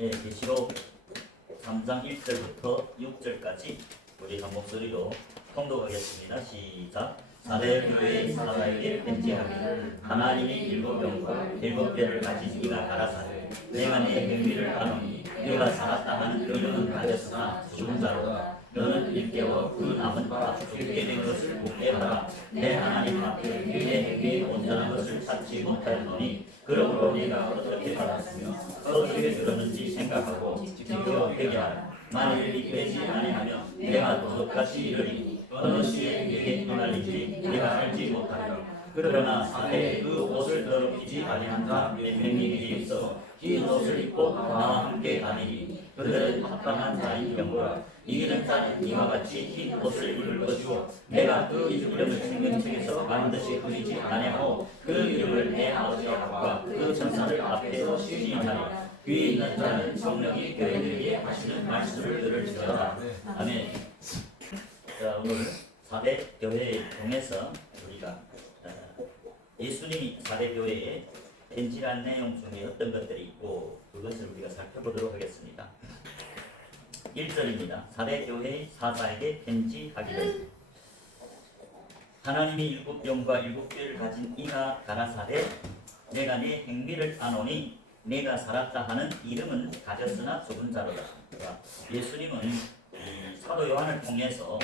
예, 계시록 3장 1절부터 6절까지 우리 한 목소리로 통독하겠습니다. 시작. 사대 교회의 사사에게 편지하기를 하나님이 일곱 영과 일곱 배를 가진 이가 가라사대 내가 내 행위를 아노니 네가 살았다 하는 이름은 가졌으나 죽은 자로다. 너는 일깨워 그 남은 바 죽게 된 것을 묻게 하라. 내 하나님 앞에 네 행위에 온전한 것을 찾지 못하였노니 그러므로 네가 어떻게 받았으며 어떻게 들었는지 생각하고 비교되게 하라. 만일 이되지 아니하면 내가 똑같이 이르니 어느 시에 네게 떠날린지 네가 알지 못하리라. 그러나 사내에 그 옷을 더럽히지 아니한 자 몇 명이 있어 흰 옷을 입고 나와 함께 다니니 그들은 합당한 자인 경우라. 이기는 자는 이와 같이 흰 옷을 입을 것이고 내가 그 이름을 생명책에서 반드시 그리지 아니하고 그 이름을 내 아버지 앞과 그 전사를 앞에서 시인하리라. 귀에 있는 자는 성령이 교회들에게 하시는 말씀을 들을지어다. 아멘. 자, 오늘 4대 교회에 통해서 우리가 예수님이 4대 교회에 편지한 내용 중에 어떤 것들이 있고 그것을 우리가 살펴보도록 하겠습니다. 1절입니다. 4대 교회의 사사에게 편지하기를 하나님이 일곱 영과 일곱 뼈를 가진 이가 가라사대 내가 내 행위를 아노니 내가 살았다 하는 이름은 가졌으나 죽은 자로다. 예수님은 이 사도 요한을 통해서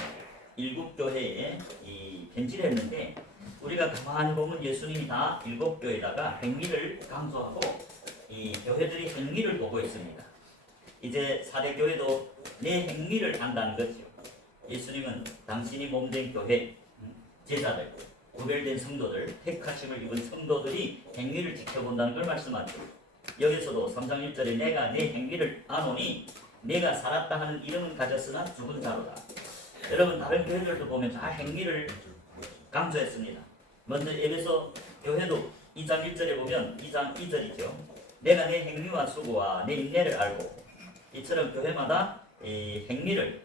일곱 교회에 이 편지를 했는데 우리가 가만히 보면 예수님이 다 일곱 교회에다가 행위를 강조하고 이 교회들이 행위를 보고 있습니다. 이제 사대 교회도 내 행위를 한다는 거죠. 예수님은 당신이 몸된 교회 제자들 구별된 성도들 택하심을 입은 성도들이 행위를 지켜본다는 걸 말씀하죠. 여기서도 3장 1절에 내가 내 행위를 아노니 내가 살았다 하는 이름은 가졌으나 죽은 자로다. 여러분 다른 교회들도 보면 다 행위를 강조했습니다. 먼저 에베소 교회도 2장 1절에 보면 2장 2절이죠. 내가 내 행위와 수고와 내 인내를 알고 이처럼 교회마다 이 행위를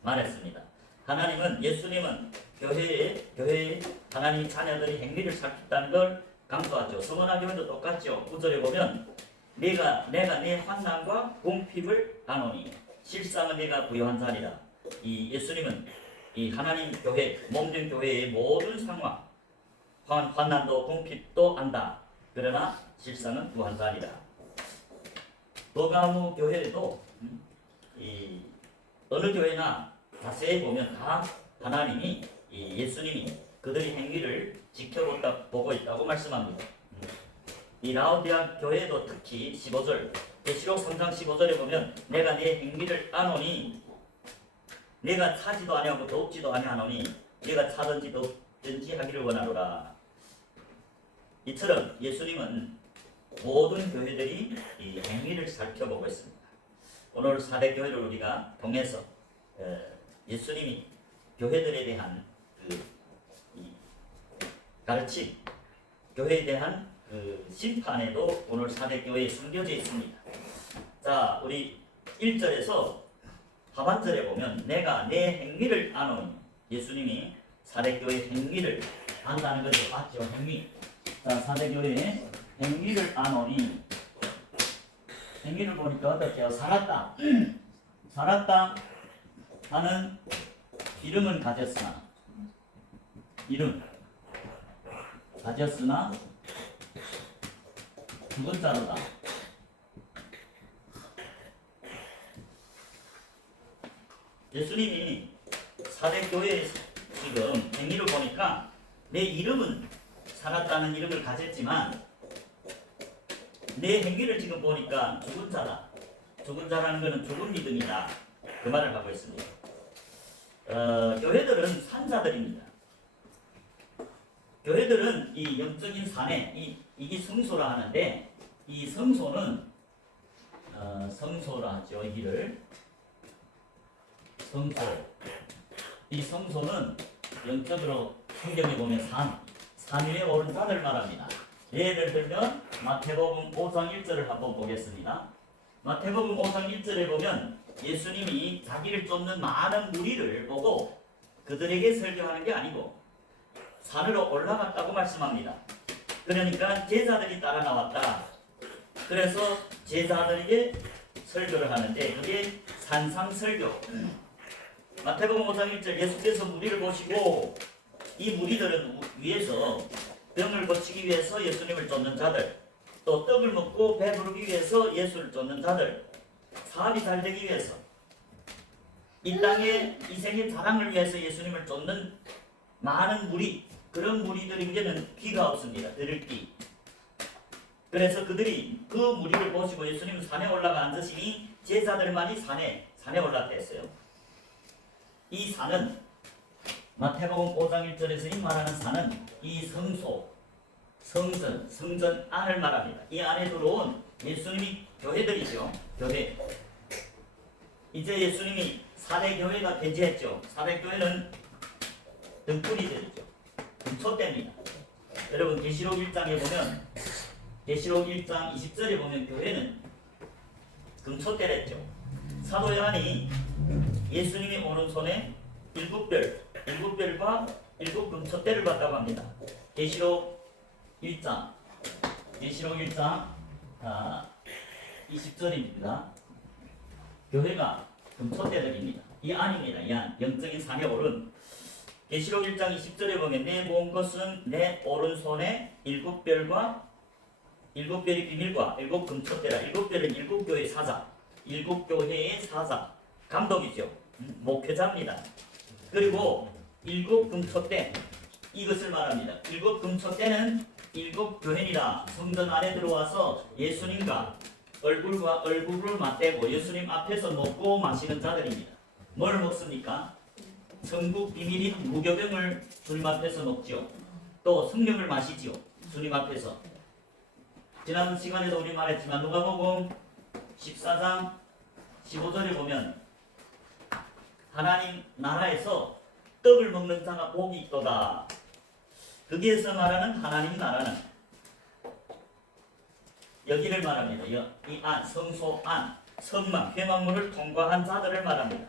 말했습니다. 하나님은 예수님은 교회에 하나님 자녀들이 행위를 살폈다는 걸 강조하죠. 서머나 교회도 똑같죠. 9절에 보면 내가 내 환난과 궁핍을 아노니 실상은 내가 부여한 자리라. 이 예수님은 이 하나님 교회 몸된 교회의 모든 상황 환난도 궁핍도 안다. 그러나 실상은 부한 자리라. 도가무 교회도 이 어느 교회나 자세히 보면 다 하나님이 이 예수님이 그들의 행위를 지켜보고 있다고 말씀합니다. 이 라오디아 교회도 특히 15절 계시록 3장 15절에 보면 내가 내 행위를 아노니 내가 차지도 아니하고 덥지도 아니하노니 내가 차든지 덥든지 하기를 원하노라. 이처럼 예수님은 모든 교회들이 이 행위를 살펴보고 있습니다. 오늘 4대 교회를 우리가 통해서 예수님이 교회들에 대한 그 가르침, 교회에 대한 그 심판에도 오늘 4대 교회에 숨겨져 있습니다. 자, 우리 1절에서 하반절에 보면 내가 내 행위를 아노니 예수님이 4대 교회의 행위를 안다는 것을 봤죠. 행위. 자, 4대 교회의 행위를 아노니 행위를 보니까 어떻게요? 살았다. 살았다 하는 이름은 가졌으나 이름 가졌으나 죽은 자로다. 예수님이 4대 교회에 지금 행위를 보니까 내 이름은 살았다는 이름을 가졌지만 내 행위를 지금 보니까 죽은 자다. 죽은 자라는 것은 죽은 믿음이다. 그 말을 하고 있습니다. 교회들은 산자들입니다. 교회들은 이 영적인 산에 이게 성소라 하는데 이 성소는 성소라 하죠. 이를 성소. 이 성소는 영적으로 성경에 보면 산 위에 오른 자들 말합니다. 예를 들면 마태복음 5장 1절을 한번 보겠습니다. 마태복음 5장 1절에 보면 예수님이 자기를 쫓는 많은 무리를 보고 그들에게 설교하는 게 아니고 산으로 올라갔다고 말씀합니다. 그러니까 제자들이 따라 나왔다. 그래서 제자들에게 설교를 하는데 그게 산상설교. 마태복음 5장 1절 예수께서 무리를 보시고 이 무리들은 위에서 병을 고치기 위해서 예수님을 쫓는 자들, 또 떡을 먹고 배부르기 위해서 예수를 쫓는 자들, 사업이 잘 되기 위해서 이 땅의 이생의 자랑을 위해서 예수님을 쫓는 많은 무리, 그런 무리들에게는 귀가 없습니다. 들을 귀. 그래서 그들이 그 무리를 보시고 예수님은 산에 올라가 앉으시니 제자들만이 산에 올랐다 했어요. 이 산은 마태복음 5장 1절에서 이 말하는 산은 이 성소, 성전 안을 말합니다. 이 안에 들어온 예수님이 교회들이죠. 교회. 이제 예수님이 사대 교회가 폐지했죠. 사대 교회는 등불이들이죠. 금초대입니다. 여러분 계시록 1장에 보면 계시록 1장 20절에 보면 교회는 금초대랬죠. 사도 요한이 예수님이 오른손에 7별과 7 금초대를 봤다고 합니다. 계시록 1장 20절입니다. 교회가 금초대들입니다. 이 안입니다. 이 안, 영적인 산에 오른. 계시록 1장 20절에 보면 내 모은 것은 내 오른손에 7별과 7별의 비밀과 7 금초대라. 7별은 7교회의 사자, 7교회의 사자, 감독이죠. 목회자입니다. 그리고 7 금초대, 이것을 말합니다. 7 금초대는 7 교회니라. 성전 안에 들어와서 예수님과 얼굴과 얼굴을 맞대고 예수님 앞에서 먹고 마시는 자들입니다. 뭘 먹습니까? 천국 비밀인 무교병을 주님 앞에서 먹지요. 또 성령을 마시지요. 주님 앞에서. 지난 시간에도 우리 말했지만 누가복음 14장 15절에 보면 하나님 나라에서 떡을 먹는 자가 복이 있도다. 거기에서 말하는 하나님 나라는 여기를 말합니다. 이 안, 성소 안, 성막, 회막문을 통과한 자들을 말합니다.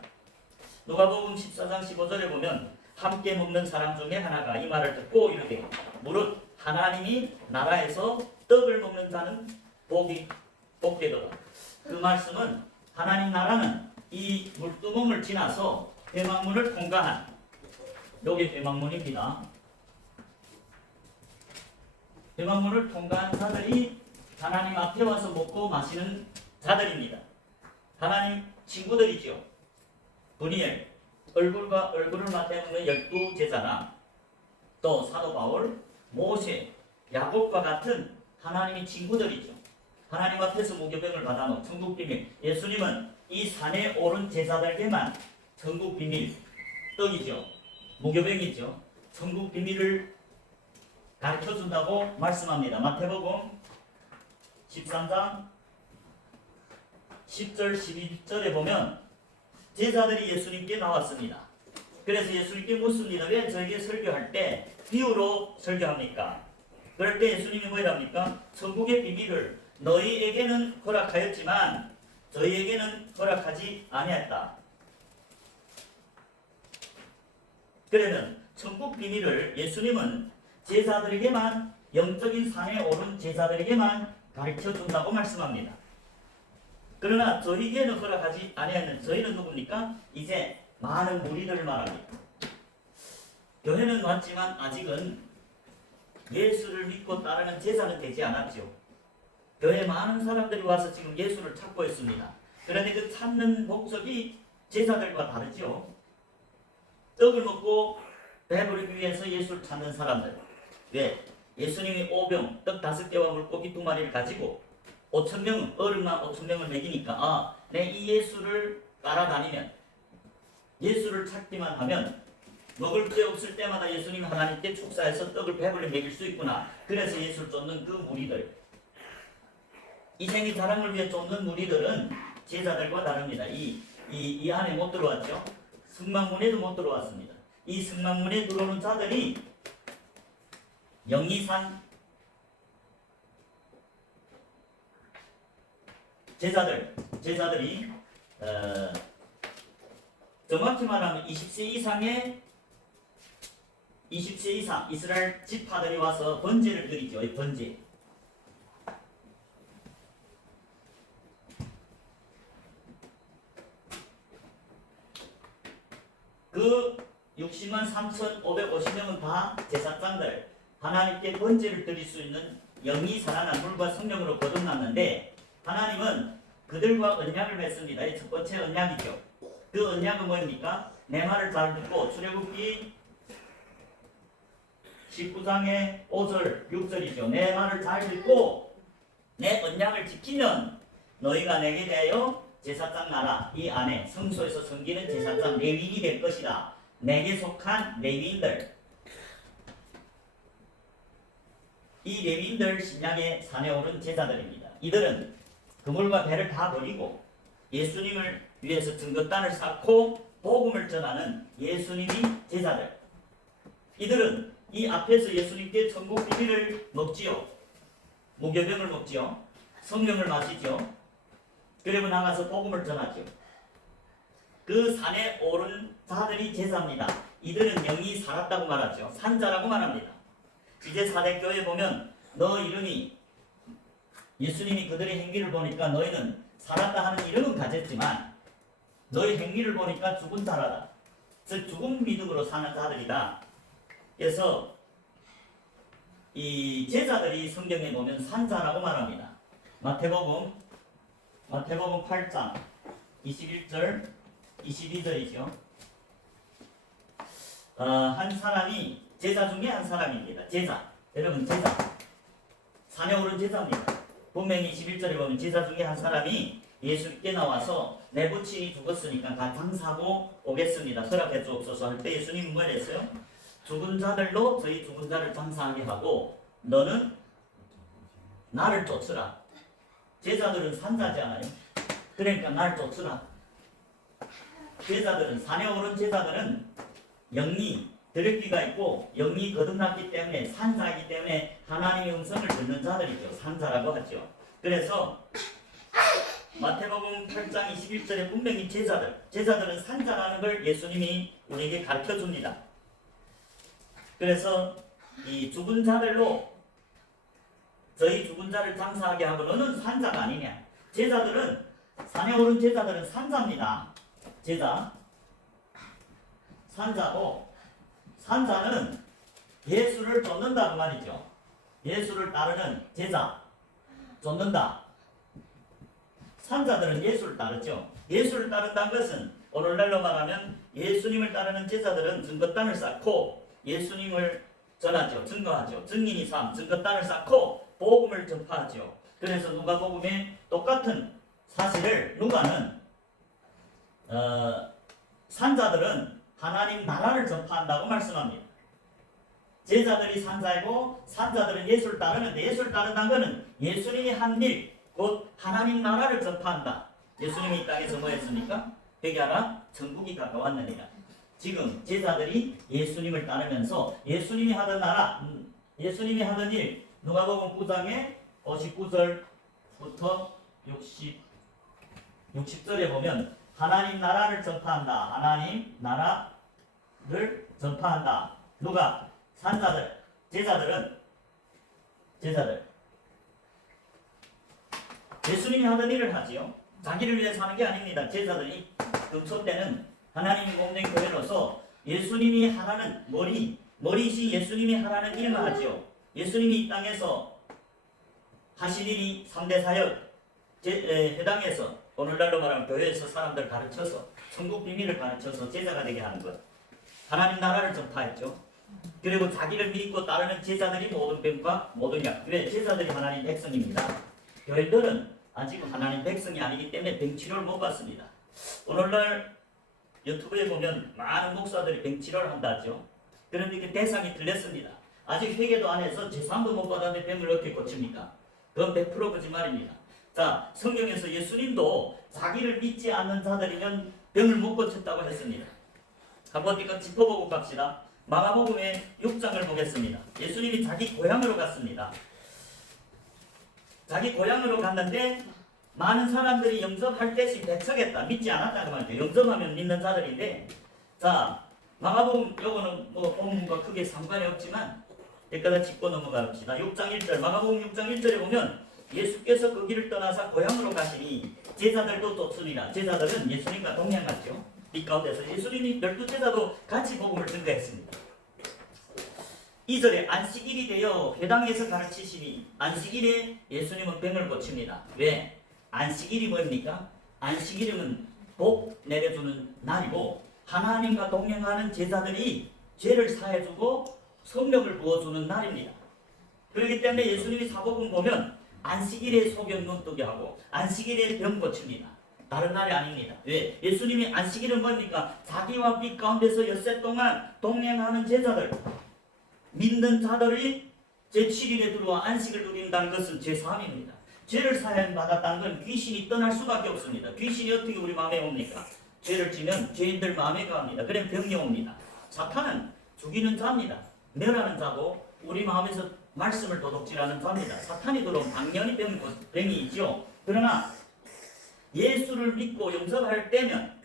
누가복음 14장 15절에 보면 함께 먹는 사람 중에 하나가 이 말을 듣고 이르되 무릇 하나님이 나라에서 떡을 먹는 자는 복되도다. 그 말씀은 하나님 나라는 이 물두멍을 지나서 회막문을 통과한, 여기 회막문입니다. 회막문을 통과한 자들이 하나님 앞에 와서 먹고 마시는 자들입니다. 하나님 친구들이죠. 분이엘, 얼굴과 얼굴을 맞대먹는 12제자나 또 사도 바울, 모세, 야곱과 같은 하나님의 친구들이죠. 하나님 앞에서 무교병을 받아놓은 천국 비밀. 예수님은 이 산에 오른 제자들에게만 천국 비밀, 떡이죠. 무교병이죠. 천국 비밀을 가르쳐준다고 말씀합니다. 마태복음 13장 10절 12절에 보면 제자들이 예수님께 나왔습니다. 그래서 예수님께 묻습니다. 왜 저에게 설교할 때 비유로 설교합니까? 그럴 때 예수님이 뭐랍니까? 천국의 비밀을 너희에게는 허락하였지만 저희에게는 허락하지 아니했다. 그러면 천국 비밀을 예수님은 제자들에게만, 영적인 산에 오른 제자들에게만 가르쳐준다고 말씀합니다. 그러나 저희에게는 허락하지 아니하는, 저희는 누굽니까? 이제 많은 무리들을 말합니다. 교회는 왔지만 아직은 예수를 믿고 따르는 제자는 되지 않았죠. 교회에 많은 사람들이 와서 지금 예수를 찾고 있습니다. 그런데 그 찾는 목적이 제자들과 다르죠. 떡을 먹고 배부르기 위해서 예수를 찾는 사람들. 왜? 예수님이 오병, 떡 5개와 물고기 2마리를 가지고 5,000명, 어른만 5,000명을 먹이니까 내 이 예수를 따라다니면, 예수를 찾기만 하면 먹을 게 없을 때마다 예수님 하나님께 축사해서 떡을 배불리 먹일 수 있구나. 그래서 예수를 쫓는 그 무리들, 이생의 자랑을 위해 쫓는 무리들은 제자들과 다릅니다. 이 안에 못 들어왔죠. 승막문에도 못 들어왔습니다. 이 승막문에 들어오는 자들이 영리산 제자들이 정확히 말하면 20세 이상 이스라엘 지파들이 와서 번제를 드리죠. 번제. 그 60만 3,550명은 다 제사장들, 하나님께 번제를 드릴 수 있는 영이 살아난 물과 성령으로 거듭났는데 하나님은 그들과 언약을 맺습니다. 이 첫 번째 언약이죠. 그 언약은 뭐입니까? 내 말을 잘 듣고 출애굽기 19장의 5절 6절이죠. 내 말을 잘 듣고 내 언약을 지키면 너희가 내게 대하여 제사장 나라 이 안에 성소에서 섬기는 제사장 레위인이 될 것이다. 내게 속한 레위인들, 이 레위인들 신약의 산에 오른 제자들입니다. 이들은 그물과 배를 다 버리고 예수님을 위해서 증거단을 쌓고 복음을 전하는 예수님이 제자들. 이들은 이 앞에서 예수님께 천국 비밀을 먹지요. 무교병을 먹지요. 성령을 마시죠. 그리고 나가서 복음을 전하죠. 그 산에 오른 자들이 제자입니다. 이들은 영이 살았다고 말하죠. 산자라고 말합니다. 이제 사대교회 보면 너 이름이 예수님이 그들의 행위를 보니까 너희는 살았다 하는 이름은 가졌지만 너희 행위를 보니까 죽은 자라다. 즉 죽은 믿음으로 사는 자들이다. 그래서 이 제자들이 성경에 보면 산자라고 말합니다. 마태복음 8장 21절 22절이죠. 한 사람이 제자 중에 한 사람입니다. 제자. 여러분 제자. 산에 오른 제자입니다. 분명히 21절에 보면 제자 중에 한 사람이 예수님께 나와서 내 부친이 죽었으니까 장사하고 오겠습니다. 허락해 주옵소서 할 때 예수님은 뭘 했어요? 죽은 자들로 저희 죽은 자를 장사하게 하고 너는 나를 쫓으라. 제자들은 산자지 않아요? 그러니까 나를 쫓으라. 제자들은 산에 오른 제자들은 영이 들을 귀가 있고 영이 거듭났기 때문에 산자이기 때문에 하나님의 음성을 듣는 자들이죠. 산자라고 하죠. 그래서 마태복음 8장 21절에 분명히 제자들은 산자라는 걸 예수님이 우리에게 가르쳐 줍니다. 그래서 이 죽은 자들로 저희 죽은 자를 장사하게 하고 너는 산자가 아니냐. 제자들은 산에 오른 제자들은 산자입니다. 제자 산자고 산자는 예수를 쫓는다고 말이죠. 예수를 따르는 제자 쫓는다. 산자들은 예수를 따르죠. 예수를 따른다는 것은 오늘날로 말하면 예수님을 따르는 제자들은 증거단을 쌓고 예수님을 전하죠. 증거하죠. 증인이 삼 증거단을 쌓고 복음을 전파하죠. 그래서 누가복음에 똑같은 사실을 누가는 산자들은 하나님 나라를 전파한다고 말씀합니다. 제자들이 산자이고 산자들은 예수를 따르는데 예수를 따른다는 것은 예수님이 한 일, 곧 하나님 나라를 전파한다. 예수님이 이 땅에서 뭐 했습니까? 회개하라 천국이 가까웠느니라. 지금 제자들이 예수님을 따르면서 예수님이 하던 나라, 예수님이 하던 일, 누가복음 9장의 59절부터 60절에 보면 하나님 나라를 전파한다. 하나님 나라를 전파한다. 누가? 산자들, 제자들 예수님이 하던 일을 하지요. 자기를 위해서 하는 게 아닙니다. 제자들이 금초 때는 하나님이 몸된 교회로서 예수님이 하라는 머리이신 예수님이 하라는 일만 하지요. 예수님이 이 땅에서 하신 일이 3대 사역 회당에서 오늘날로 말하면 교회에서 사람들 가르쳐서 천국 비밀을 가르쳐서 제자가 되게 하는 것. 하나님 나라를 전파했죠. 그리고 자기를 믿고 따르는 제자들이 모든 병과 모든 약. 왜? 제자들이 하나님 백성입니다. 교회들은 아직 하나님 백성이 아니기 때문에 병치료를 못 받습니다. 오늘날 유튜브에 보면 많은 목사들이 병치료를 한다죠. 그런데 그 대상이 틀렸습니다. 아직 회개도 안 해서 제사도 못 받았는데 병을 어떻게 고칩니까? 그건 100% 거짓말입니다. 자, 성경에서 예수님도 자기를 믿지 않는 자들이면 병을 못 고쳤다고 했습니다. 한번 이거 짚어보고 갑시다. 마가복음의 6장을 보겠습니다. 예수님이 자기 고향으로 갔습니다. 자기 고향으로 갔는데 많은 사람들이 영접할 때씩 배척했다. 믿지 않았다고 말이죠. 영접하면 믿는 자들인데, 자, 마가복음 요거는 뭐 본문과 크게 상관이 없지만 여기까지 짚고 넘어갑시다. 6장 1절, 마가복음 6장 1절에 보면 예수께서 그 길을 떠나서 고향으로 가시니 제자들도 쫓으니라. 제자들은 예수님과 동행 갔죠. 이 가운데서 예수님이 12제자도 같이 복음을 증거했습니다. 2절에 안식일이 되어 회당에서 가르치시니 안식일에 예수님은 병을 고칩니다. 왜? 안식일이 뭡니까? 안식일은 복 내려주는 날이고 하나님과 동행하는 제자들이 죄를 사해주고 성령을 부어주는 날입니다. 그렇기 때문에 예수님이 사복음 보면 안식일에 소경 눈뜨게 하고 안식일에 병 고칩니다. 다른 날이 아닙니다. 왜? 예수님이 안식일은 뭡니까? 자기와 빛 가운데서 엿새 동안 동행하는 제자들, 믿는 자들이 제7일에 들어와 안식을 누린다는 것은 제3입니다. 죄를 사함받았다는 건 귀신이 떠날 수밖에 없습니다. 귀신이 어떻게 우리 마음에 옵니까? 죄를 지면 죄인들 마음에 가합니다. 그럼 병이 옵니다. 사탄은 죽이는 자입니다. 멸하는 자고 우리 마음에서 말씀을 도둑질하는 자입니다. 사탄이 들어오면 당연히 병이죠. 그러나 예수를 믿고 영접할 때면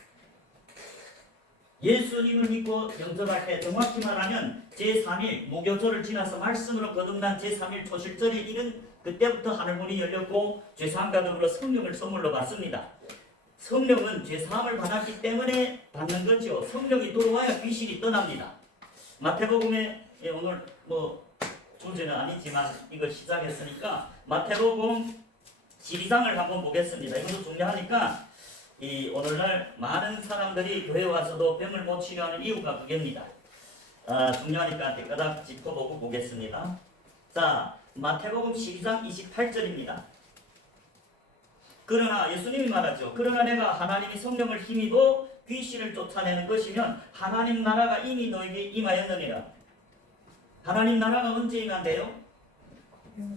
예수님을 믿고 영접할 때 정확히 말하면 제3일 무교절을 지나서 말씀으로 거듭난 제3일 초실절에 이른 그때부터 하늘문이 열렸고 죄사함가득으로 성령을 선물로 받습니다. 성령은 죄사함을 받았기 때문에 받는 거죠. 성령이 들어와야 귀신이 떠납니다. 마태복음에 오늘 주제는 아니지만 이거 시작했으니까 마태복음 12장을 한번 보겠습니다. 이것도 중요하니까 오늘날 많은 사람들이 교회 와서도 병을 못 치료하는 이유가 그겁니다. 중요하니까 대가닥 짚어보고 보겠습니다. 자, 마태복음 12장 28절입니다. 그러나 예수님이 말하죠. 그러나 내가 하나님이 성령을 힘입어 귀신을 쫓아내는 것이면 하나님 나라가 이미 너에게 임하였느니라. 하나님 나라가 언제 임한대요?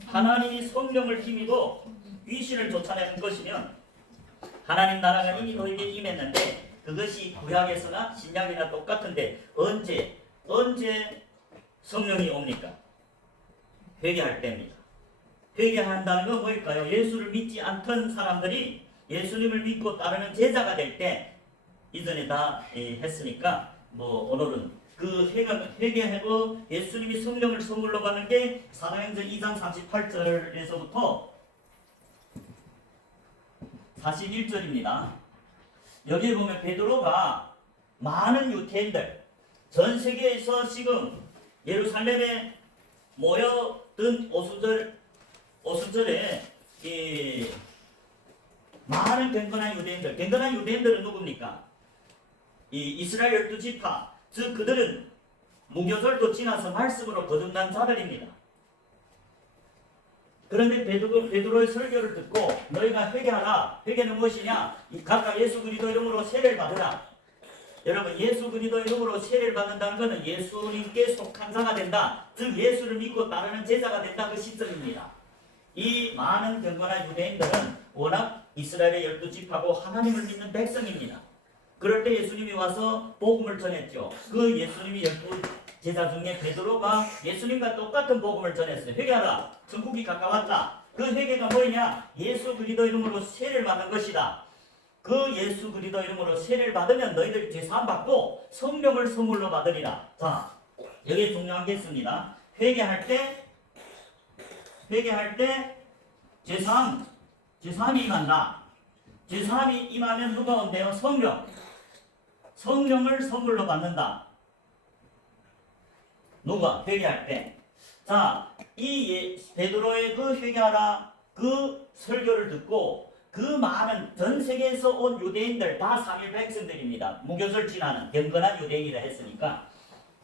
하나님이 성령을 힘입어 귀신을 쫓아내는 것이면 하나님 나라가 이미 너에게 임했는데 그것이 구약에서나 신약이나 똑같은데 언제 성령이 옵니까? 회개할 때입니다. 회개한다는 건 뭘까요? 예수를 믿지 않던 사람들이 예수님을 믿고 따르는 제자가 될 때 이전에 다 했으니까 오늘은 그 회개하고 예수님이 성령을 선물로 받는 게 사도행전 2장 38절에서부터 41절입니다. 여기에 보면 베드로가 많은 유대인들 전 세계에서 지금 예루살렘에 모여든 오순절에 많은 경건한 유대인들은 누굽니까? 이스라엘 12지파, 즉 그들은 무교절도 지나서 말씀으로 거듭난 자들입니다. 그런데 베드로의 설교를 듣고 너희가 회개하라. 회개는 무엇이냐? 각각 예수 그리스도 이름으로 세례를 받으라. 여러분, 예수 그리스도 이름으로 세례를 받는다는 것은 예수님께 속한 자가 된다. 즉 예수를 믿고 따르는 제자가 된다. 그 시점입니다. 이 많은 경건한 유대인들은 워낙 이스라엘의 12지파고 하나님을 믿는 백성입니다. 그럴 때 예수님이 와서 복음을 전했죠. 그 예수님이 12제자 중에 베드로가 예수님과 똑같은 복음을 전했어요. 회개하라. 천국이 가까웠다. 그 회개가 뭐냐? 예수 그리스도 이름으로 세례를 받는 것이다. 그 예수 그리스도 이름으로 세례를 받으면 너희들이 죄사함 받고 성령을 선물로 받으리라. 자, 여기 중요한 게 있습니다. 회개할 때 죄사함이 임한다. 죄사함이 임하면 누가 온대요? 성령을 선물로 받는다. 누가? 회개할 때. 자, 이 베드로의 그 회개하라 그 설교를 듣고 그 많은 전 세계에서 온 유대인들 다 3일 백성들입니다. 무교절 지나는 경건한 유대인이라 했으니까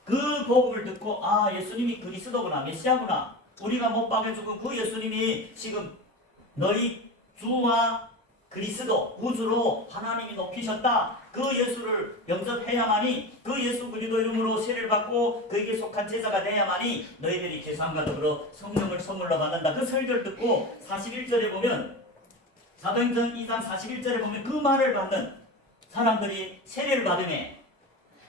그 복음을 듣고 예수님이 그리스도구나, 메시아구나. 우리가 못 박여 죽은 그 예수님이 지금 너희 주와 그리스도, 구주로 하나님이 높이셨다. 그 예수를 영접해야만이 그 예수 그리스도 이름으로 세례를 받고 그에게 속한 제자가 돼야만이 너희들이 죄사함가득으로 성령을 선물로 받는다. 그 설교를 듣고 41절에 보면 사도행전 2장 41절에 보면 그 말을 받는 사람들이 세례를 받으며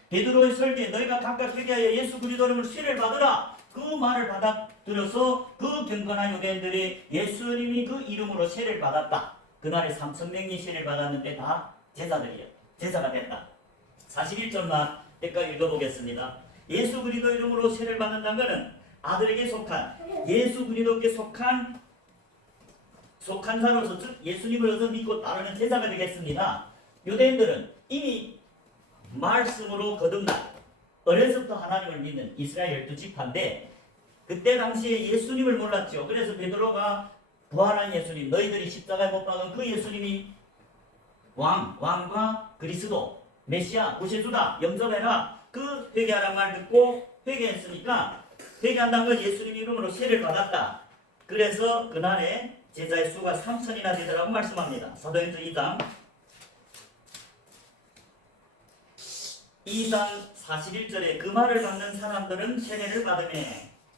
베드로의 설교에 너희가 각각 회개하여 예수 그리스도 이름으로 세례를 받으라. 그 말을 받아들여서 그 경건한 유대인들이 예수님이 그 이름으로 세례를 받았다. 그날에 3,000명이 세례를 받았는데 다 제자가 됐다. 41절만 때까지 읽어보겠습니다. 예수 그리스도 이름으로 세례를 받는다는 것은 아들에게 속한 예수 그리스도께 속한 자로서 즉 예수님을 얻어 믿고 따르는 제자가 되겠습니다. 유대인들은 이미 말씀으로 거듭나. 어려서부터 하나님을 믿는 이스라엘 12지파인데 그때 당시에 예수님을 몰랐죠. 그래서 베드로가 부활한 예수님, 너희들이 십자가에 못 박은 그 예수님이 왕과 그리스도, 메시아, 구세주다, 영접해라. 그 회개하란 말 듣고 회개했으니까 회개한다는 건 예수님 이름으로 세례를 받았다. 그래서 그날에 제자의 수가 3,000이나 되더라고 말씀합니다. 사도행전 2장 41절에 그 말을 받는 사람들은 세례를 받으며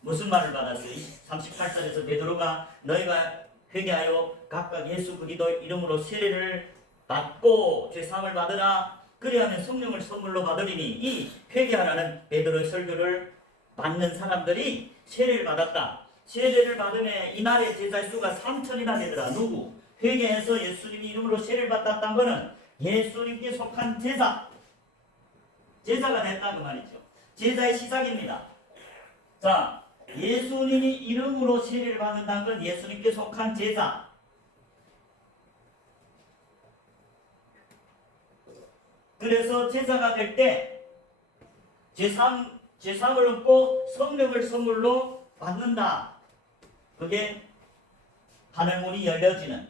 무슨 말을 받았어요? 38절에서 베드로가 너희가 회개하여 각각 예수 그리스도 이름으로 세례를 받고 죄사함을 받으라. 그리하면 성령을 선물로 받으리니 이 회개하라는 베드로의 설교를 받는 사람들이 세례를 받았다. 세례를 받으며 이날의 제자의 수가 3,000이나 되더라. 누구? 회개해서 예수님 이름으로 세례를 받았다는 것은 예수님께 속한 제자가 됐다 그 말이죠. 제자의 시작입니다. 자, 예수님이 이름으로 세례를 받는다는 건 예수님께 속한 제자. 그래서 제자가 될 때 죄사함을 얻고 성령을 선물로 받는다. 그게 하늘문이 열려지는,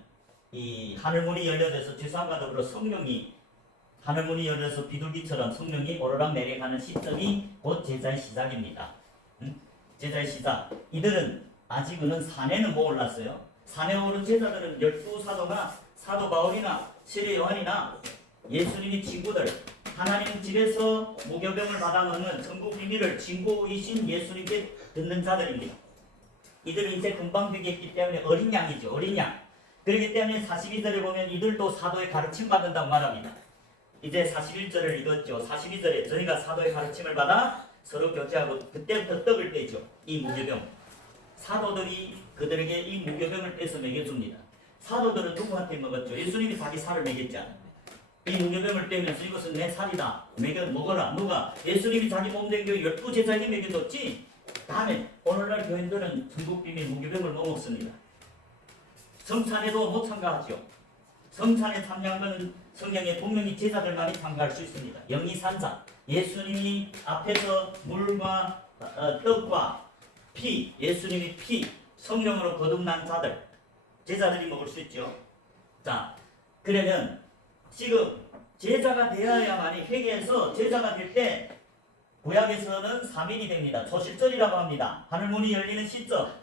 이 하늘문이 열려져서 죄사함과 더불어 성령이, 하늘문이 열려서 비둘기처럼 성령이 오르락 내려가는 시점이 곧 제자의 시작입니다. 제자의 시작. 이들은 아직은 산에는 못 올랐어요. 산에 오른 제자들은 12사도가 사도 바울이나 세례 요한이나 예수님의 친구들, 하나님 집에서 무교병을 받아 먹는 천국 비밀을 친구이신 예수님께 듣는 자들입니다. 이들은 이제 금방 되겠기 때문에 어린 양이죠. 어린 양. 그렇기 때문에 42절에 보면 이들도 사도의 가르침 받는다고 말합니다. 이제 41절을 읽었죠. 42절에 저희가 사도의 가르침을 받아 서로 교제하고 그때부터 떡을 떼죠. 이 무교병. 사도들이 그들에게 이 무교병을 떼서 먹여줍니다. 사도들은 누구한테 먹었죠? 예수님이 자기 살을 먹였지 않아요. 이 무교병을 떼면서 이것은 내 살이다. 먹어라. 누가? 예수님이 자기 몸된 교회 12제자에게 먹여줬지. 다음에 오늘날 교인들은 천국비밀 무교병을 못 먹습니다. 성찬에도 못 참가하죠. 성찬에 참여한 것은 성경에 분명히 제자들만이 참가할 수 있습니다. 영리산자. 예수님이 앞에서 물과 떡과 피, 예수님이 피, 성령으로 거듭난 자들, 제자들이 먹을 수 있죠. 자, 그러면 지금 제자가 되어야만이 회개해서 제자가 될 때 구약에서는 3일이 됩니다. 초실절이라고 합니다. 하늘문이 열리는 시점.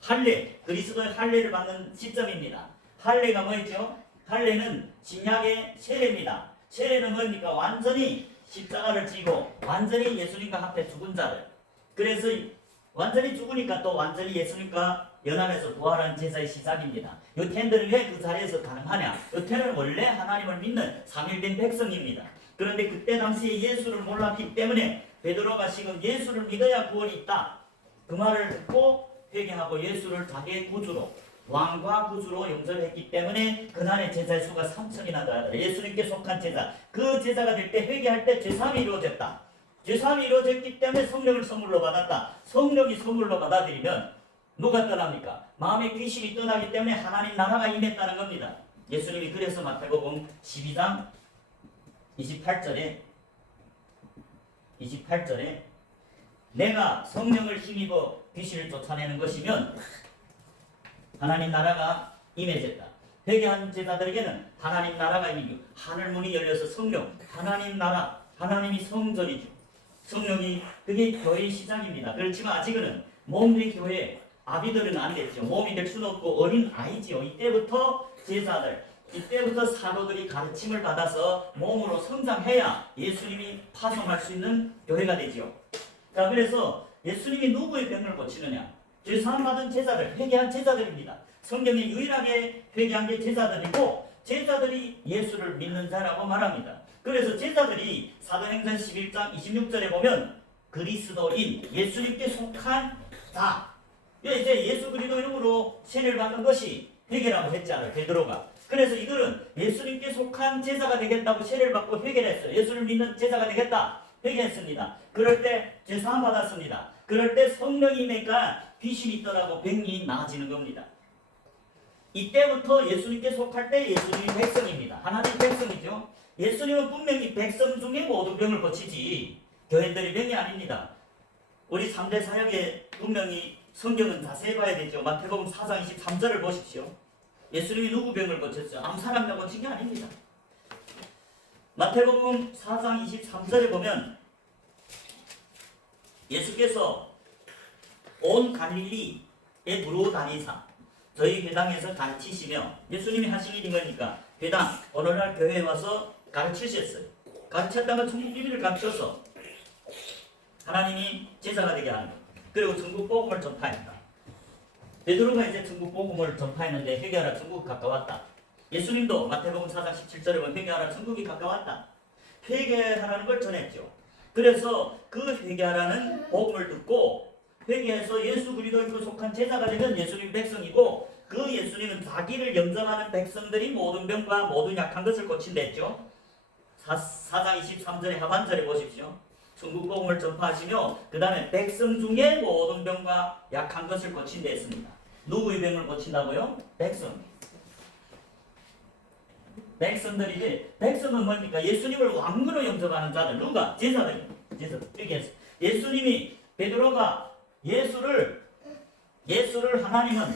할례, 그리스도의 할례를 받는 시점입니다. 할례가 뭐였죠? 할례는 신약의 세례입니다. 세례는 뭡니까? 완전히 십자가를 지고 완전히 예수님과 함께 죽은 자들. 그래서 완전히 죽으니까 또 완전히 예수님과 연합해서 부활한 제자의 시작입니다. 요태들은 왜 그 자리에서 가능하냐? 요태는 원래 하나님을 믿는 삼일된 백성입니다. 그런데 그때 당시에 예수를 몰랐기 때문에 베드로가 지금 예수를 믿어야 구원이 있다. 그 말을 듣고 회개하고 예수를 자기의 구주로, 왕과 구주로 영접했기 때문에 그날의 제자의 수가 3,000이나 되더라. 예수님께 속한 제자. 그 제자가 될 때 회개할 때 죄사함이 이루어졌다. 죄사함이 이루어졌기 때문에 성령을 선물로 받았다. 성령이 선물로 받아들이면 누가 떠납니까? 마음의 귀신이 떠나기 때문에 하나님 나라가 임했다는 겁니다. 예수님이 그래서 마태복음 12장 28절에 내가 성령을 힘입어 귀신을 쫓아내는 것이면 하나님 나라가 임해졌다. 회개한 제자들에게는 하나님 나라가 임이고 하늘문이 열려서 성령, 하나님 나라, 하나님이 성전이죠. 성령이 그게 교회의 시작입니다. 그렇지만 아직은 몸된 교회 아비들은 아니겠죠. 몸이 될 수는 없고 어린 아이지요. 이때부터 제자들, 이때부터 사도들이 가르침을 받아서 몸으로 성장해야 예수님이 파송할 수 있는 교회가 되죠. 자, 그래서 예수님이 누구의 병을 고치느냐? 죄사함 받은 제자들, 회개한 제자들입니다. 성경에 유일하게 회개한 게 제자들이고 제자들이 예수를 믿는 자라고 말합니다. 그래서 제자들이 사도행전 11장 26절에 보면 그리스도인, 예수님께 속한 자. 이제 예수 그리스도 이름으로 세례를 받는 것이 회개라고 했잖아요. 베드로가. 그래서 이들은 예수님께 속한 제자가 되겠다고 세례를 받고 회개를 했어요. 예수를 믿는 제자가 되겠다. 회개했습니다. 그럴 때 죄사함 받았습니다. 그럴 때 성령이 임하니까 귀신이 떠나고 병이 나아지는 겁니다. 이때부터 예수님께 속할 때 예수님이 백성입니다. 하나님 백성이죠. 예수님은 분명히 백성 중에 모든 병을 고치지 교회들의 병이 아닙니다. 우리 3대 사역에 분명히 성경은 자세히 봐야 되죠. 마태복음 4장 23절을 보십시오. 예수님이 누구 병을 고쳤어요? 아무 사람 병 고친 게 아닙니다. 마태복음 4장 23절에 보면 예수께서 온 갈릴리에 두루 다니사 저희 회당에서 가르치시며, 예수님이 하신 일이 뭐니까 회당 오늘날 교회에 와서 가르치셨어요. 가르쳤다가 천국 비밀을 가르쳐서 하나님이 제자가 되게 하는 거예요. 그리고 천국 복음을 전파했다. 베드로가 이제 천국 복음을 전파했는데 회개하라 천국이 가까웠다. 예수님도 마태복음 4장 17절에 보면 회개하라 천국이 가까웠다. 회개하라는 걸 전했죠. 그래서 그 회개하라는 복음을 듣고 회개해서 예수 그리스도에 속한 제자가 되면 예수님 백성이고, 그 예수님은 자기를 영접하는 백성들이 모든 병과 모든 약한 것을 고친다 했죠. 4장 23절의 하반절에 보십시오. 천국 복음을 전파하시며 그 다음에 백성 중에 모든 병과 약한 것을 고친다 했습니다. 누구의 병을 고친다고요? 백성. 백성들이지. 백성은 뭡니까? 예수님을 왕으로 영접하는 자들. 누가? 제자들입니다. 제자들. 예수님이 베드로가 예수를 하나님은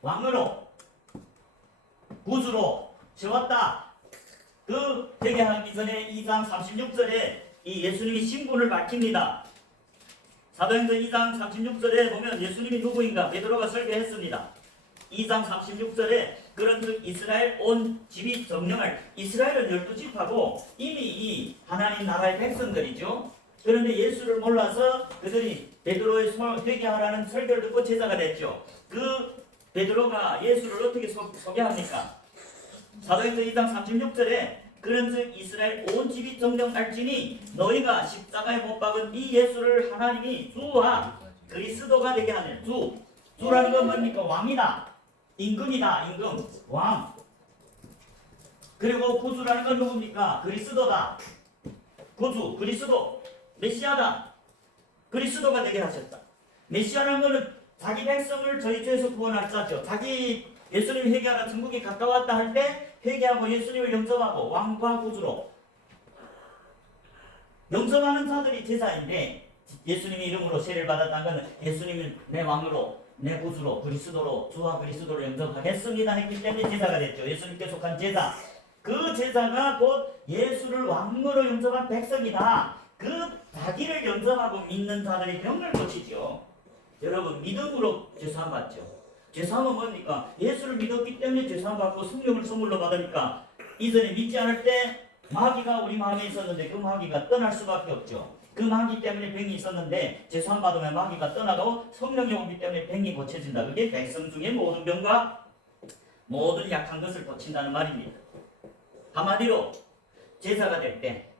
왕으로 구주로 세웠다. 그 회개하기 전에 2장 36절에 이 예수님이 신분을 밝힙니다. 사도행전 2장 36절에 보면 예수님이 누구인가 베드로가 설교했습니다. 2장 36절에 그런즉 이스라엘 온 집이 정령할, 이스라엘은 12지파고 이미 이 하나님 나라의 백성들이죠. 그런데 예수를 몰라서 그들이 베드로의 회개하라는 설교를 듣고 제자가 됐죠. 그 베드로가 예수를 어떻게 소개합니까? 사도행전 2장 36절에 그런즉 이스라엘 온 집이 정령할지니 너희가 십자가에 못 박은 이 예수를 하나님이 주와 그리스도가 되게 하는 주라는 건 뭡니까? 왕이다. 임금이다. 임금. 왕. 그리고 구주라는 건 누굽니까? 그리스도다. 구주. 그리스도. 메시아다. 그리스도가 되게 하셨다. 메시아라는 것은 자기 백성을 저희 죄에서 구원할 자죠. 자기 예수님이 회개하라 천국이 가까웠다 할 때 회개하고 예수님을 영접하고 왕과 구주로 영접하는 자들이 제자인데, 예수님의 이름으로 세례를 받았다는 것은 예수님은 내 왕으로 내 구주로 그리스도로 주와 그리스도로 영접하겠습니다 했기 때문에 제자가 됐죠. 예수님께 속한 제자. 그 제자가 곧 예수를 왕으로 영접한 백성이다. 그 자기를 영접하고 믿는 자들이 병을 고치죠. 여러분, 믿음으로 죄사함 받죠. 죄사함은 뭡니까? 예수를 믿었기 때문에 죄사함 받고 성령을 선물로 받으니까, 이전에 믿지 않을 때 마귀가 우리 마음에 있었는데 그 마귀가 떠날 수밖에 없죠. 그 마귀 때문에 병이 있었는데 죄사함 받으면 마귀가 떠나고 성령이 오기 때문에 병이 고쳐진다. 그게 백성 중에 모든 병과 모든 약한 것을 고친다는 말입니다. 한마디로 제자가 될 때,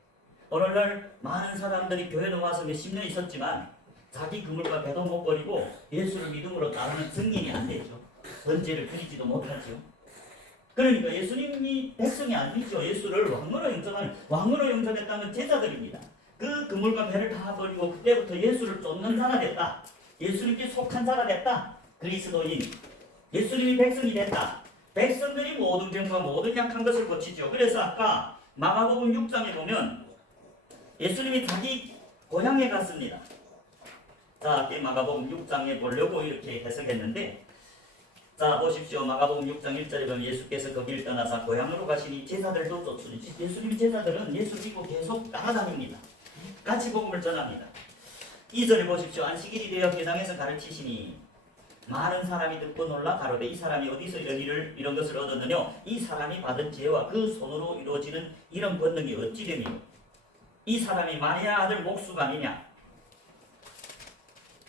오늘날 많은 사람들이 교회에 와서 몇십 년 있었지만 자기 그물과 배도 못 버리고 예수를 믿음으로 따르는 증인이 안 되죠. 번제를 드리지도 못하죠. 그러니까 예수님이 백성이 아니죠. 예수를 왕으로 영접했다는 제자들입니다. 그 그물과 배를 다 버리고 그때부터 예수를 쫓는 자가 됐다. 예수님께 속한 자가 됐다. 그리스도인. 예수님이 백성이 됐다. 백성들이 모든 병과 모든 약한 것을 고치죠. 그래서 아까 마가복음 6장에 보면 예수님이 자기 고향에 갔습니다. 자, 마가복음 6장에 보려고 이렇게 해석했는데, 자 보십시오. 마가복음 6장 1절에 보면 예수께서 거기를 떠나서 고향으로 가시니 제자들도 쫓으니, 예수님의 제자들은 예수 믿고 계속 따라다닙니다. 같이 복음을 전합니다. 2절에 보십시오. 안식일이 되어 회당에서 가르치시니 많은 사람이 듣고 놀라 가로되 이 사람이 어디서 이런 것을 얻었느냐? 이 사람이 받은 지혜와 그 손으로 이루어지는 이런 권능이 어찌 되며 이 사람이 마리아 아들 목수가 아니냐?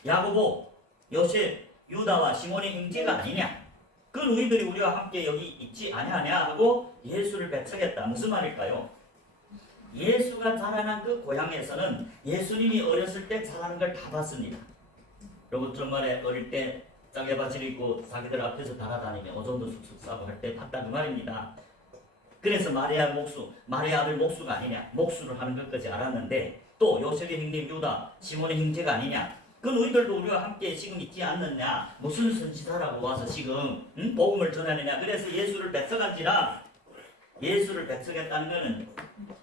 야고보, 요셉, 유다와 시몬의 형제가 아니냐? 그 너희들이 우리와 함께 여기 있지 아니하냐 하고 예수를 배척했다. 무슨 말일까요? 예수가 자라난 그 고향에서는 예수님이 어렸을 때 자라는 걸 다 봤습니다. 여러분 정말에 어릴 때 짱개바지를 입고 자기들 앞에서 달아다니며 오줌도 쑥쑥 싸고 할 때 봤다 그 말입니다. 그래서 마리아 아들 목수가 아니냐, 목수를 하는 것까지 알았는데, 또 요셉의 형제 유다, 시몬의 형제가 아니냐, 그 너희들도 우리와 함께 지금 있지 않느냐, 무슨 선지자라고 와서 지금 복음을 전하느냐. 그래서 예수를 뺏어간지라 예수를 배척했다는 것은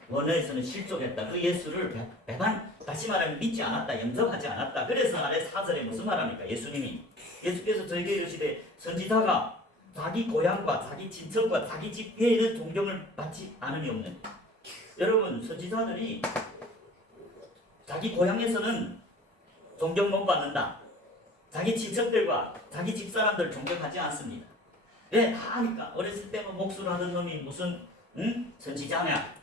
원어에서는 실족했다. 그 예수를 배반, 다시 말하면 믿지 않았다, 영접하지 않았다. 그래서 아래 4절에 무슨 말합니까? 예수께서 저에게 이르시되 선지자가 자기 고향과 자기 친척과 자기 집 외에는 존경을 받지 않음이 없는. 여러분, 선지자들이 자기 고향에서는 존경 못 받는다. 자기 친척들과 자기 집사람들 존경하지 않습니다. 왜? 다 아니까. 어렸을 때는 목수를 하던 놈이 무슨 선지자냐.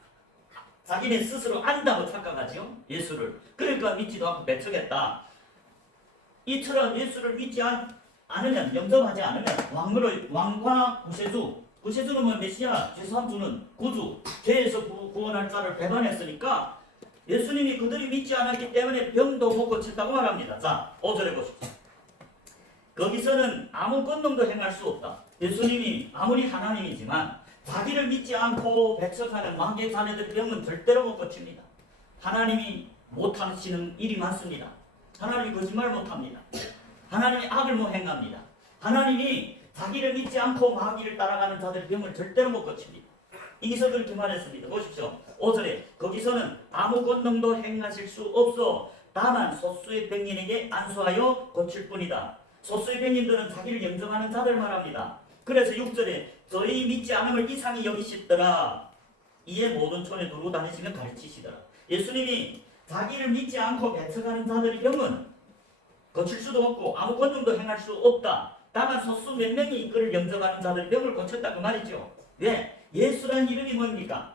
자기네 스스로 안다고 착각하죠. 예수를. 그러니까 믿지도 않고 배척했다. 이처럼 예수를 믿지 않으면, 영접하지 않으면 왕과 구세주는 뭐 메시아, 제3주는 구주, 죄에서 구원할 자를 배반했으니까 예수님이 그들이 믿지 않았기 때문에 병도 못 고친다고 말합니다. 자, 5절에 보십시오. 거기서는 아무 권능도 행할 수 없다. 예수님이 아무리 하나님이지만 자기를 믿지 않고 배척하는 마귀의 자녀들의 병은 절대로 못 고칩니다. 하나님이 못하시는 일이 많습니다. 하나님이 거짓말 못합니다. 하나님이 악을 못 행합니다. 하나님이 자기를 믿지 않고 마귀를 따라가는 자들의 병을 절대로 못 고칩니다. 이기서 그렇게 말했습니다. 보십시오. 5절에 거기서는 아무 권능도 행하실 수 없어 다만 소수의 병인에게 안수하여 고칠 뿐이다. 소수의 병인들은 자기를 영접하는 자들 말합니다. 그래서 6절에 저희 믿지 않음을 이상히 여기시더라. 이에 모든 촌에 두루 다니시며 가르치시더라. 예수님이 자기를 믿지 않고 배척하는 자들의 병은 고칠 수도 없고 아무 권능도 행할 수 없다. 다만 소수 몇 명이 그를 영접하는 자들의 병을 고쳤다 그 말이죠. 왜? 예수란 이름이 뭡니까?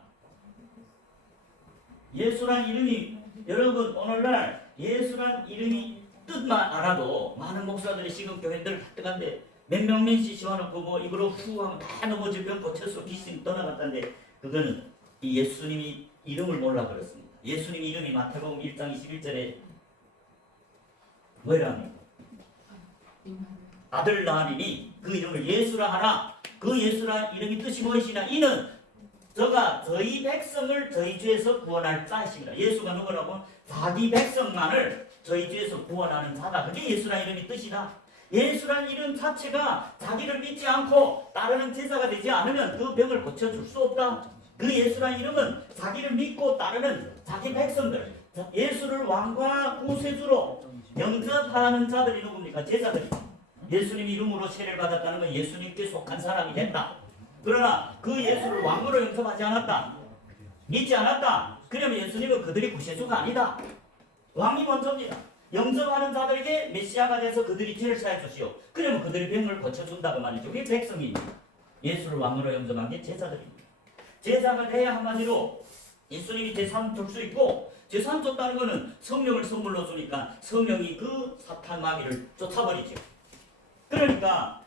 예수란 이름이, 여러분 오늘날 예수란 이름이 뜻만 알아도 많은 목사들이 지금 교회들 가득한데 몇 명씩 시원하고 뭐 입으로 후 하면 다 넘어질 병 고쳐서 귀신이 떠나갔다는데 그거는 이 예수님이 이름을 몰라 그렇습니다. 예수님 이름이 마태복음 1장 21절에 뭐라 합니까? 아들 하나님이 그 이름을 예수라 하나. 그 예수라 이름이 뜻이 무엇이냐? 이는 저가 저희 백성을 저희 죄에서 구원할 자이십니다. 예수가 누구라고? 자기 백성만을 저희 죄에서 구원하는 자다. 그게 예수라 이름이 뜻이다. 예수란 이름 자체가 자기를 믿지 않고 따르는 제자가 되지 않으면 그 병을 고쳐줄 수 없다. 그 예수란 이름은 자기를 믿고 따르는 자기 백성들, 예수를 왕과 구세주로 영접하는 자들이 누굽니까? 제자들이. 예수님 이름으로 세례를 받았다는 건 예수님께 속한 사람이 됐다. 그러나 그 예수를 왕으로 영접하지 않았다. 믿지 않았다. 그러면 예수님은 그들이 구세주가 아니다. 왕이 먼저입니다. 영접하는 자들에게 메시아가 돼서 그들이 죄를 사해 주시오. 그러면 그들의 병을 고쳐준다고 말이죠. 그게 백성입니다. 예수를 왕으로 영접한 게 제자들입니다. 제자가 돼야 한마디로 예수님이 제삼 줄 수 있고, 제삼 줬다는 것은 성령을 선물로 주니까 성령이 그 사탄 마귀를 쫓아버리죠. 그러니까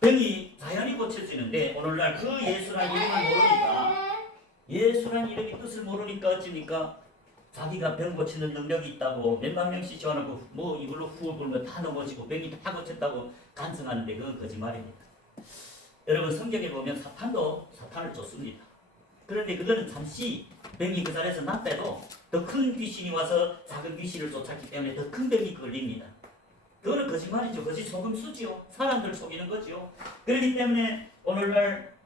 병이 자연히 고쳐지는데 오늘날 그 예수란 이름을 모르니까, 예수란 이름의 뜻을 모르니까 어찌니까 자기가 병 고치는 능력이 있다고 몇만 명씩 지원하고 뭐 이걸로 후을 불면 다 넘어지고 병이 다 고쳤다고 간증하는데 그건 거짓말입니다. 여러분 성경에 보면 사탄도 사탄을 쫓습니다. 그런데 그거는 잠시 병이 그 자리에서 낫대도 더 큰 귀신이 와서 작은 귀신을 쫓았기 때문에 더 큰 병이 걸립니다. 그거는 거짓말이죠. 거짓 속임수지요. 사람들 속이는 거지요. 그렇기 때문에 오늘날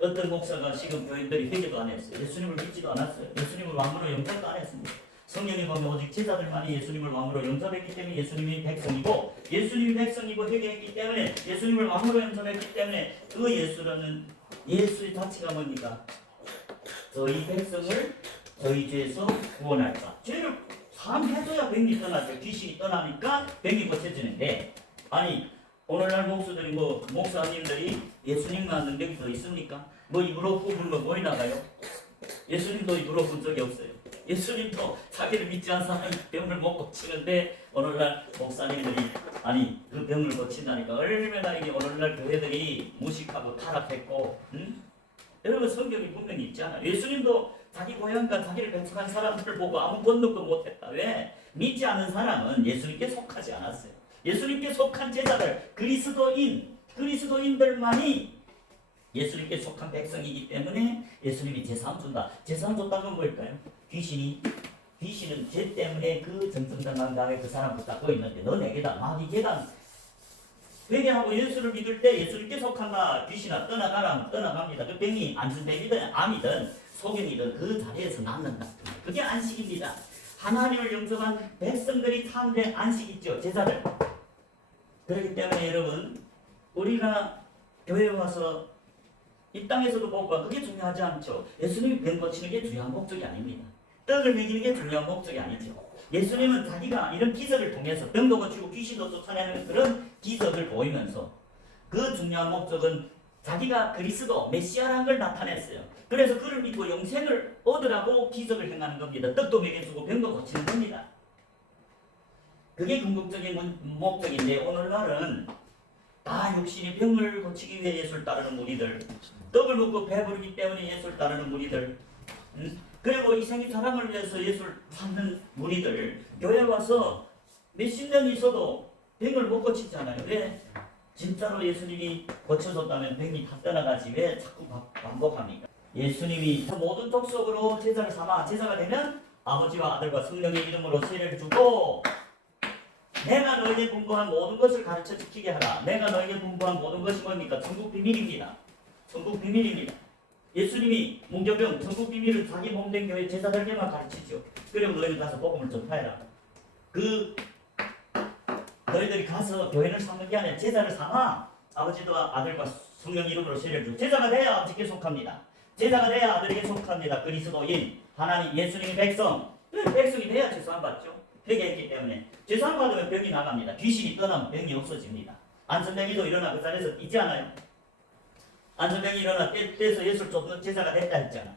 어떤 목사가 지금 교인들이 회개도 안 했어요. 예수님을 믿지도 않았어요. 예수님을 왕으로 영접도 안 했습니다. 성경에 보면 오직 제자들만이 예수님을 왕으로 영접했기 때문에 예수님이 백성이고, 예수님이 백성이고 회개했기 때문에 예수님을 왕으로 영접했기 때문에 그 예수라는 예수의 자체가 뭡니까? 저희 백성을 저희 죄에서 구원할 자. 죄를 사함해줘야 병이 떠나죠. 귀신이 떠나니까 병이 고쳐지는데, 아니 오늘날 목사들이 목사님들이 예수님만 능력이 더 있습니까? 뭐 입으로 후 불면 뭐이 나가요? 예수님도 입으로 본 적이 없어요. 예수님도 자기를 믿지 않은 사람이 병을 못 고치는데 오늘날 목사님들이 아니 그 병을 고친다니까 얼마나 이게 오늘날 교회들이 무식하고 타락했고, 여러분 성경이 분명히 있잖아요. 예수님도 자기 고향과 자기를 배척한 사람들을 보고 아무 권능도 못했다. 왜? 믿지 않은 사람은 예수님께 속하지 않았어요. 예수님께 속한 제자들, 그리스도인들만이 예수님께 속한 백성이기 때문에 예수님이 제사함 준다. 제사함 줬다는 건 뭘까요? 귀신은 죄 때문에 그 정성당당하게 그 사람 붙잡고 있는데 너 내게다 마귀 계단 회개하고 예수를 믿을 때 예수님께 속한다. 귀신아 떠나가라. 떠나갑니다. 그 병이 안전병이든 암이든 소견이든 그 자리에서 낫는다. 그게 안식입니다. 하나님을 영접한 백성들이 사는 안식 있죠. 제자들. 그렇기 때문에 여러분 우리가 교회에 와서 이 땅에서도 복과 그게 중요하지 않죠. 예수님이 병 고치는 게 중요한 목적이 아닙니다. 떡을 먹이는 게 중요한 목적이 아니죠. 예수님은 자기가 이런 기적을 통해서 병도 고치고 귀신도 쫓아내는 그런 기적을 보이면서 그 중요한 목적은 자기가 그리스도 메시아라는 걸 나타냈어요. 그래서 그를 믿고 영생을 얻으라고 기적을 행하는 겁니다. 떡도 먹여주고 병도 고치는 겁니다. 그게 궁극적인 목적인데 오늘날은 다 육신이 병을 고치기 위해 예수를 따르는 무리들, 떡을 먹고 배부르기 때문에 예수를 따르는 무리들, 그리고 이 생이 사람을 위해서 예수를 찾는 무리들, 교회 와서 몇십 년 있어도 병을 못 고치잖아요. 왜? 진짜로 예수님이 고쳐줬다면 병이 다 떠나가지 왜 자꾸 반복합니까? 예수님이 모든 족속으로 제자를 삼아 제자가 되면 아버지와 아들과 성령의 이름으로 세례를 주고 내가 너에게 분부한 모든 것을 가르쳐 지키게 하라. 내가 너에게 분부한 모든 것이 뭡니까? 천국 비밀입니다. 천국 비밀입니다. 예수님이 문교병 천국 비밀을 자기 몸된 교회 제자들에게만 가르치죠. 그리고 너희는 가서 복음을 전파해라. 너희들이 가서 교회를 삼는 게 아니라 제자를 삼아 아버지와 아들과 성령 이름으로 세례를 주고 제자가 돼야 아버지께 속합니다. 제자가 돼야 아들에게 속합니다. 그리스도인 하나님 예수님의 백성이 돼야 죄사함 받죠. 회개했기 때문에 죄사함 받으면 병이 나갑니다. 귀신이 떠나면 병이 없어집니다. 안전병이도 일어나 그 자리에서 있지 않아요? 안전병이 일어나 떼서 예수를 쫓는 제자가 됐다 했잖아.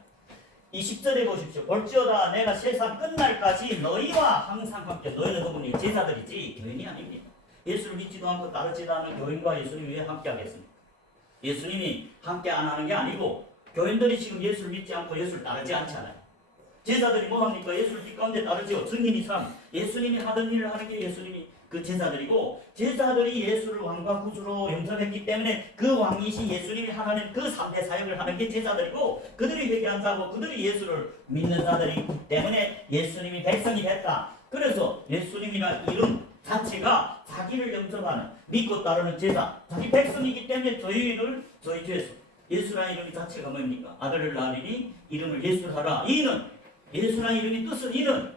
이 10절에 보십시오. 볼지어다 내가 세상 끝날까지 너희와 항상 함께. 너희는 그분이 제자들이지 교인이 아닙니다. 예수를 믿지도 않고 따르지도 않는 교인과 예수님이 왜 함께 하겠습니까? 예수님이 함께 안 하는 게 아니고 교인들이 지금 예수를 믿지 않고 예수를 따르지 않잖아요. 제자들이 뭐합니까? 예수를 뒷 가운데 따르죠. 증인이 삶. 예수님이 하던 일을 하는 게 예수님이 그 제자들이고 제자들이 예수를 왕과 구주로 영접했기 때문에 그 왕이신 예수님이 하는 그 3대 사역을 하는 게 제자들이고 그들이 회개한 자고 그들이 예수를 믿는 자들이기 때문에 예수님이 백성이 됐다. 그래서 예수님이라는 이름 자체가 자기를 영접하는 믿고 따르는 제자 자기 백성이기 때문에 저희 죄에서 예수라는 이름 자체가 뭡니까? 아들을 낳으니 이름을 예수하라. 이는 예수라는 이름이 뜻은 이는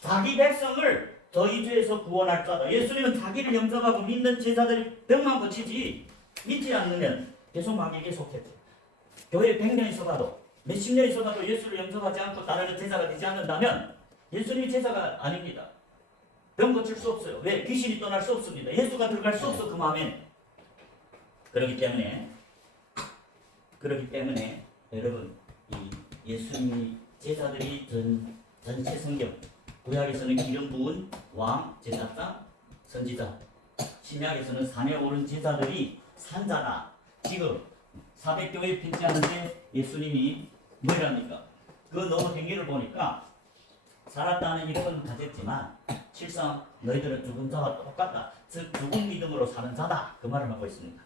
자기 백성을 저희 죄에서 구원할 자다. 예수님은 자기를 영접하고 믿는 제자들이 병만 고치지 믿지 않으면 계속 마귀에게 속했죠. 교회 100년 있어봐도 몇십 년 있어봐도 예수를 영접하지 않고 따르는 제자가 되지 않는다면 예수님이 제자가 아닙니다. 병 고칠 수 없어요. 왜? 귀신이 떠날 수 없습니다. 예수가 들어갈 수 없어 그 마음에. 그렇기 때문에 여러분 이 예수님이 제자들이 전체 성경 구약에서는 기름 부은 왕, 제사장, 선지자 신약에서는 산에 오른 제자들이 산자나 지금 400교회 편지하는데 예수님이 뭐랍니까? 그 너무 행위를 보니까 살았다는 이름은 가졌지만 실상 너희들은 죽은 자와 똑같다. 즉 죽은 믿음으로 사는 자다. 그 말을 하고 있습니다.